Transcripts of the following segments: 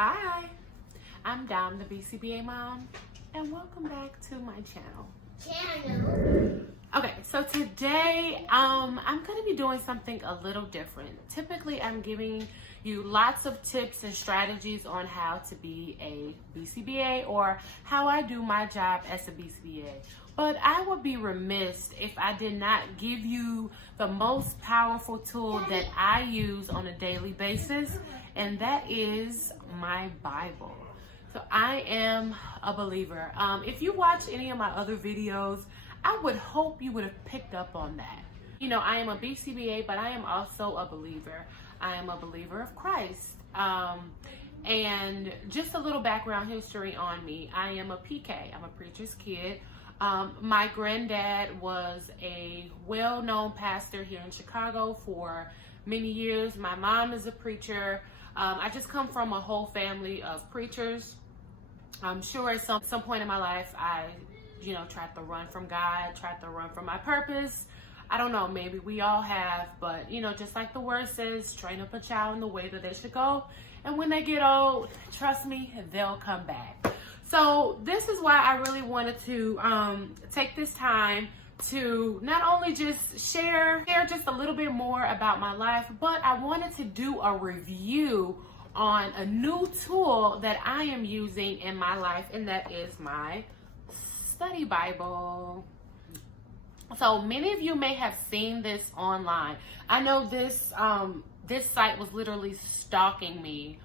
Hi, I'm Dom, the BCBA mom, and welcome back to my channel. Okay, so today I'm going to be doing something a little different. Typically, I'm giving you lots of tips and strategies on how to be a BCBA or how I do my job as a BCBA. But I would be remiss if I did not give you the most powerful tool that I use on a daily basis, and that is my Bible. So I am a believer. If you watch any of my other videos, I would hope you would have picked up on that. You know, I am a BCBA, but I am also a believer. I am a believer of Christ. And just a little background history on me. I am a PK. I'm a preacher's kid. My granddad was a well-known pastor here in Chicago for many years. My mom is a preacher. I just come from a whole family of preachers. I'm sure at some point in my life, I tried to run from God, tried to run from my purpose. I don't know, maybe we all have, but just like the word says, train up a child in the way that they should go. And when they get old, trust me, they'll come back. So this is why I really wanted to take this time to not only just share just a little bit more about my life, but I wanted to do a review on a new tool that I am using in my life, and that is my study Bible. So many of you may have seen this online. I know this site was literally stalking me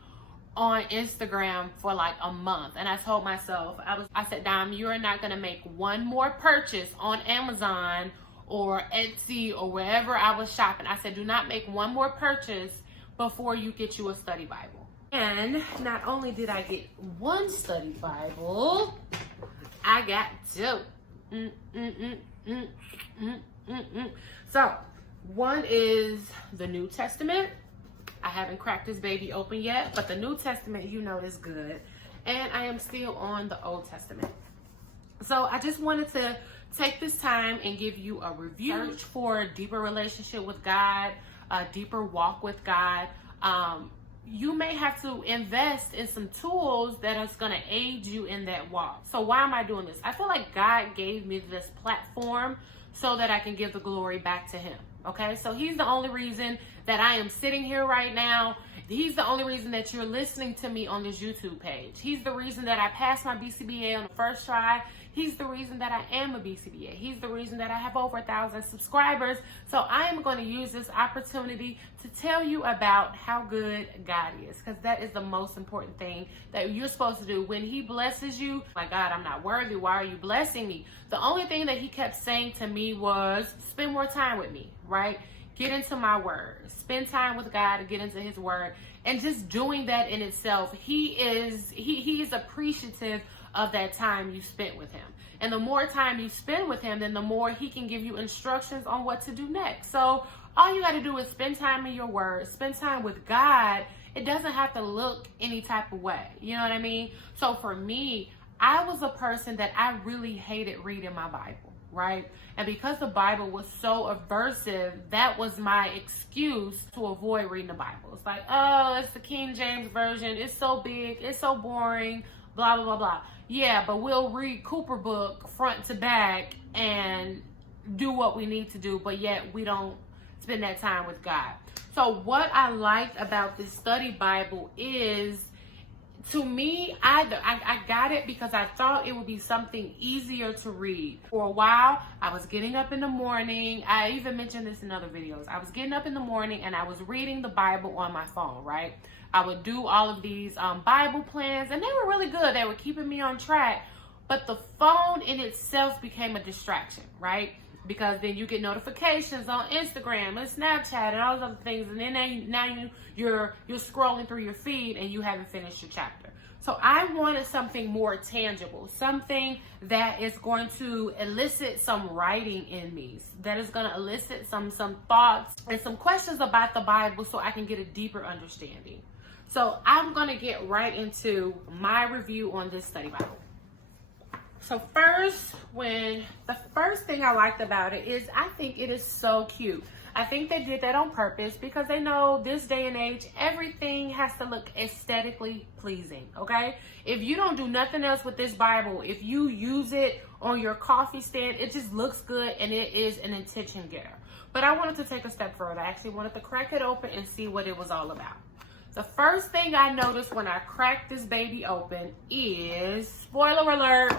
on Instagram for like a month, and I told myself, I said, Dom, you are not going to make one more purchase on Amazon or Etsy or wherever I was shopping. I said, do not make one more purchase before you get you a study Bible. And not only did I get one study Bible, I got two. So one is the New Testament. I haven't cracked this baby open yet, but the New Testament, is good. And I am still on the Old Testament. So I just wanted to take this time and give you a review. Search for a deeper relationship with God, a deeper walk with God. You may have to invest in some tools that is going to aid you in that walk. So why am I doing this? I feel like God gave me this platform so that I can give the glory back to him. Okay, so he's the only reason that I am sitting here right now. He's the only reason that you're listening to me on this YouTube page. He's the reason that I passed my BCBA on the first try. He's the reason that I am a BCBA. He's the reason that I have over 1,000 subscribers. So I am going to use this opportunity to tell you about how good God is, because that is the most important thing that you're supposed to do. When he blesses you, my God, I'm not worthy. Why are you blessing me? The only thing that he kept saying to me was, spend more time with me, right? Get into my word. Spend time with God and get into his word. And just doing that in itself, he is appreciative of that time you spent with him. And the more time you spend with him, then the more he can give you instructions on what to do next. So all you got to do is spend time in your word, spend time with God. It doesn't have to look any type of way. You know what I mean? So for me, I was a person that I really hated reading my Bible, right? And because the Bible was so aversive, that was my excuse to avoid reading the Bible. It's like, oh, it's the King James Version. It's so big. It's so boring, blah, blah, blah, blah. Yeah, but we'll read Cooper book front to back and do what we need to do, but yet we don't spend that time with God. So what I liked about this study Bible is, to me, I got it because I thought it would be something easier to read. For a while, I was getting up in the morning. I even mentioned this in other videos. I was getting up in the morning and I was reading the Bible on my phone, right? I would do all of these Bible plans, and they were really good. They were keeping me on track. But the phone in itself became a distraction, right? Because then you get notifications on Instagram and Snapchat and all those other things, and then now you're scrolling through your feed and you haven't finished your chapter. So I wanted something more tangible, something that is going to elicit some writing in me, that is going to elicit some thoughts and some questions about the Bible so I can get a deeper understanding. So I'm going to get right into my review on this study Bible. So the first thing I liked about it is I think it is so cute. I think they did that on purpose because they know this day and age, everything has to look aesthetically pleasing, okay? If you don't do nothing else with this Bible, if you use it on your coffee stand, it just looks good and it is an attention getter. But I wanted to take a step further. I actually wanted to crack it open and see what it was all about. The first thing I noticed when I cracked this baby open is, spoiler alert,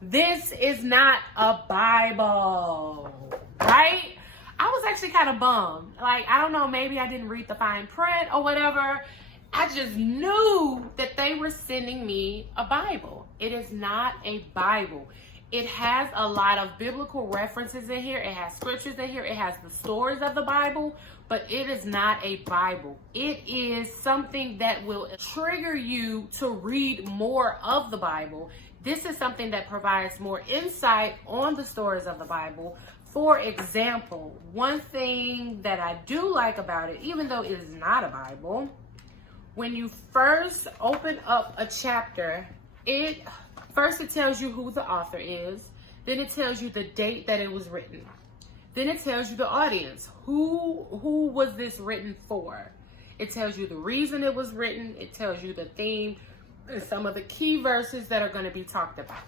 this is not a Bible, right? I was actually kind of bummed. Like, I don't know, maybe I didn't read the fine print or whatever. I just knew that they were sending me a Bible. It is not a Bible. It has a lot of biblical references in here. It has scriptures in here. It has the stories of the Bible, but it is not a Bible. It is something that will trigger you to read more of the Bible. This is something that provides more insight on the stories of the Bible. For example, one thing that I do like about it, even though it is not a Bible, when you first open up a chapter, it tells you who the author is, then it tells you the date that it was written. Then it tells you the audience. Who was this written for? It tells you the reason it was written. It tells you the theme and some of the key verses that are going to be talked about.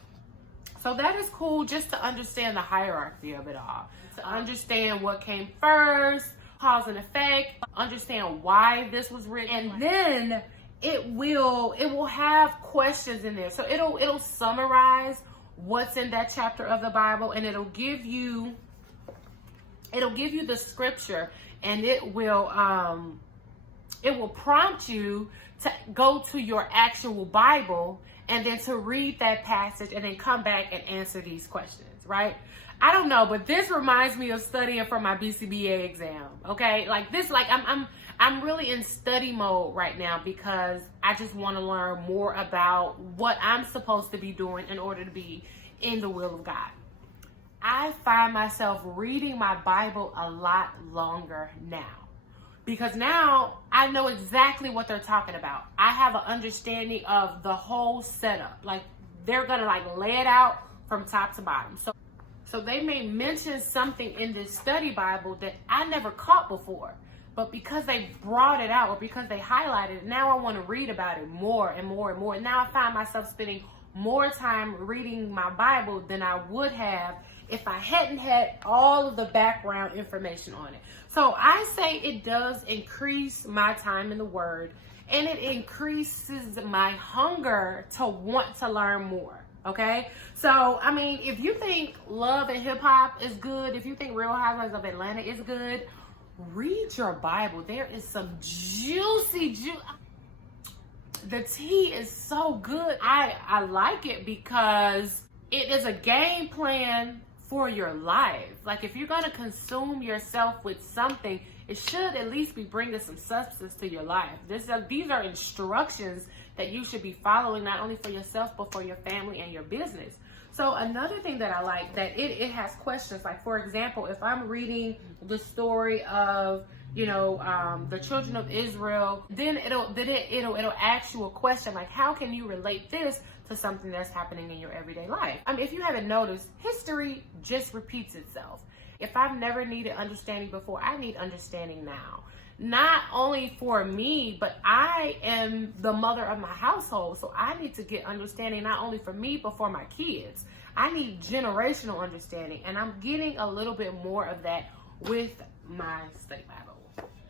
So that is cool just to understand the hierarchy of it all. To understand what came first, cause and effect, understand why this was written, and then it will have questions in there. So it'll summarize what's in that chapter of the Bible, and it'll give you the scripture, and it will prompt you to go to your actual Bible and then to read that passage and then come back and answer these questions, right? I don't know, but this reminds me of studying for my BCBA exam, okay? Like this, like I'm really in study mode right now because I just want to learn more about what I'm supposed to be doing in order to be in the will of God. I find myself reading my Bible a lot longer now because now I know exactly what they're talking about. I have an understanding of the whole setup. Like they're going to like lay it out from top to bottom. So they may mention something in this study Bible that I never caught before, but because they brought it out or because they highlighted it, now I want to read about it more and more and more. And now I find myself spending more time reading my Bible than I would have if I hadn't had all of the background information on it. So I say it does increase my time in the Word, and it increases my hunger to want to learn more. Okay, so I mean, if you think Love and Hip Hop is good, if you think Real Housewives of Atlanta is good, read your Bible. There is some juicy. The tea is so good. I like it because it is a game plan for your life. Like if you're gonna consume yourself with something, it should at least be bringing some substance to your life. These are instructions that you should be following, not only for yourself, but for your family and your business. So another thing that I like, that it has questions. Like for example, if I'm reading the story of, the children of Israel, then it'll ask you a question like, how can you relate this to something that's happening in your everyday life? I mean, if you haven't noticed, history just repeats itself. If I've never needed understanding before, I need understanding now. Not only for me, but I am the mother of my household. So I need to get understanding not only for me, but for my kids. I need generational understanding. And I'm getting a little bit more of that with my study Bible.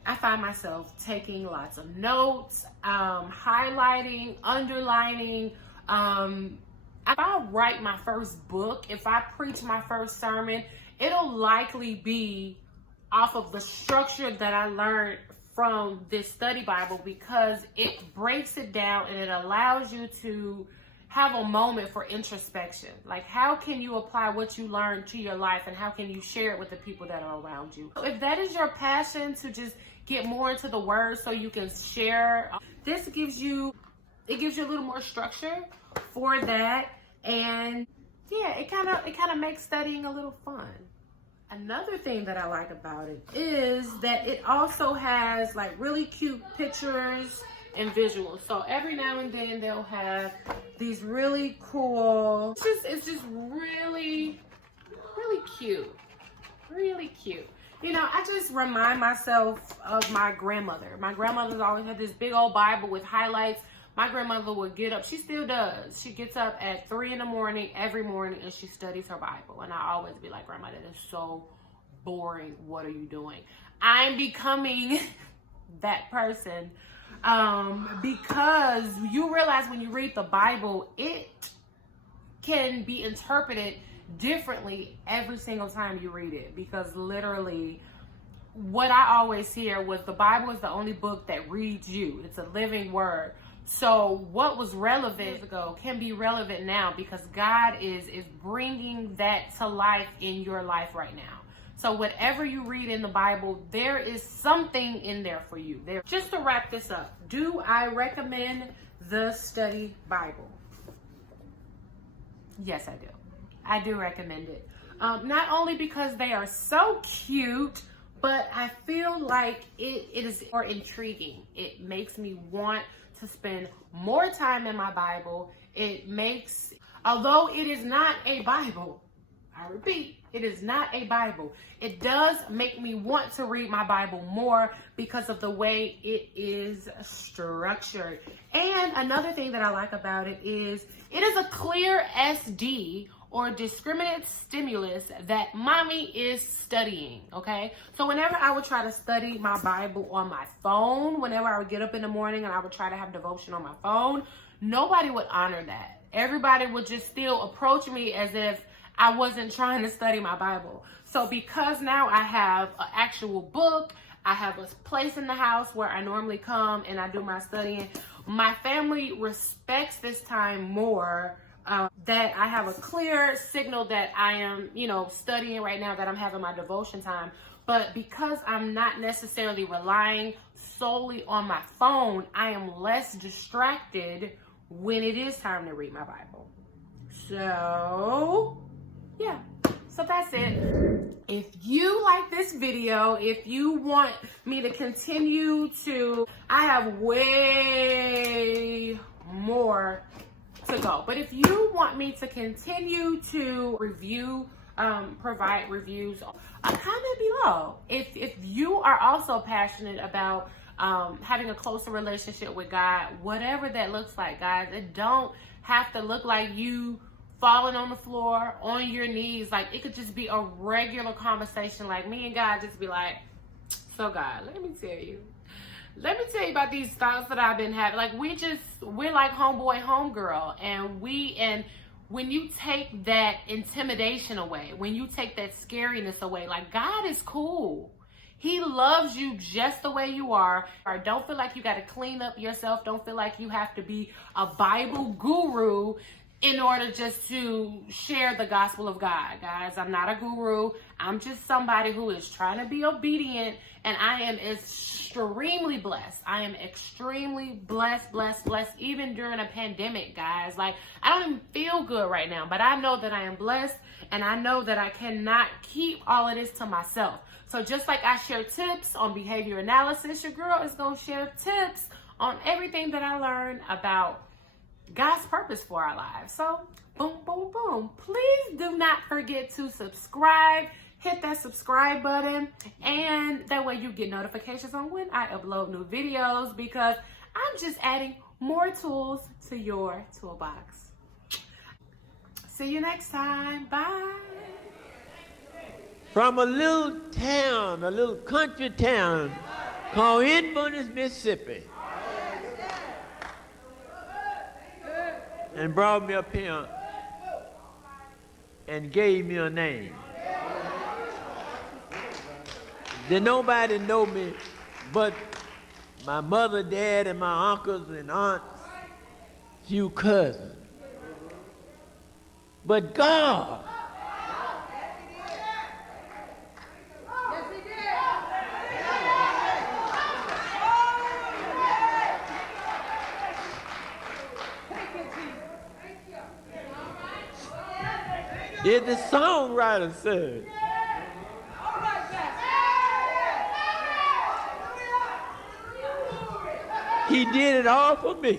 I find myself taking lots of notes, highlighting, underlining. If I write my first book, if I preach my first sermon, it'll likely be off of the structure that I learned from this study Bible, because it breaks it down and it allows you to have a moment for introspection. Like, how can you apply what you learned to your life, and how can you share it with the people that are around you? So if that is your passion, to just get more into the Word so you can share, this gives you a little more structure for that. And yeah, it kind of makes studying a little fun. Another thing that I like about it is that it also has like really cute pictures and visuals. So every now and then they'll have these really cool, it's just really, really cute. Really cute. You know, I just remind myself of my grandmother. My grandmother's always had this big old Bible with highlights. My grandmother would get up. She still does. She gets up at 3 in the morning every morning and she studies her Bible. And I always be like, Grandma, that is so boring. What are you doing? I'm becoming that person because you realize when you read the Bible, it can be interpreted differently every single time you read it, because literally what I always hear was the Bible is the only book that reads you. It's a living word. So what was relevant years ago can be relevant now, because God is bringing that to life in your life right now. So whatever you read in the Bible, there is something in there for you. Just to wrap this up, do I recommend the study Bible? Yes, I do. I do recommend it. Not only because they are so cute, but I feel like it is more intriguing. It makes me want to spend more time in my Bible. Although it is not a Bible, I repeat, it is not a Bible. It does make me want to read my Bible more because of the way it is structured. And another thing that I like about it is a clear SD, or discriminate stimulus, that mommy is studying, okay? So whenever I would try to study my Bible on my phone, whenever I would get up in the morning and I would try to have devotion on my phone, nobody would honor that. Everybody would just still approach me as if I wasn't trying to study my Bible. So because now I have an actual book, I have a place in the house where I normally come and I do my studying, my family respects this time more. That I have a clear signal that I am, studying right now, that I'm having my devotion time. But because I'm not necessarily relying solely on my phone, I am less distracted when it is time to read my Bible. So, yeah. So that's it. If you like this video, if you want me to continue to, I have way more to go. But if you want me to continue to provide reviews, comment below. If you are also passionate about having a closer relationship with God, whatever that looks like, guys, it don't have to look like you falling on the floor, on your knees. Like, it could just be a regular conversation, like me and God just be like, so God, let me tell you about these thoughts that I've been having. Like, we're like homeboy, homegirl. And when you take that intimidation away, when you take that scariness away, like, God is cool. He loves you just the way you are. Or don't feel like you got to clean up yourself. Don't feel like you have to be a Bible guru in order just to share the gospel of God. Guys, I'm not a guru. I'm just somebody who is trying to be obedient, and I am extremely blessed. I am extremely blessed, even during a pandemic, guys. Like, I don't even feel good right now, but I know that I am blessed, and I know that I cannot keep all of this to myself. So just like I share tips on behavior analysis, your girl is going to share tips on everything that I learned about God's purpose for our lives. So, boom, boom, boom. Please do not forget to subscribe. Hit that subscribe button, and that way you get notifications on when I upload new videos, because I'm just adding more tools to your toolbox. See you next time. Bye. From a little town, a little country town called Inverness, Mississippi, and brought me up here and gave me a name. Did nobody know me but my mother, dad, and my uncles and aunts, few cousins. But God, did the songwriter said, he did it all for me.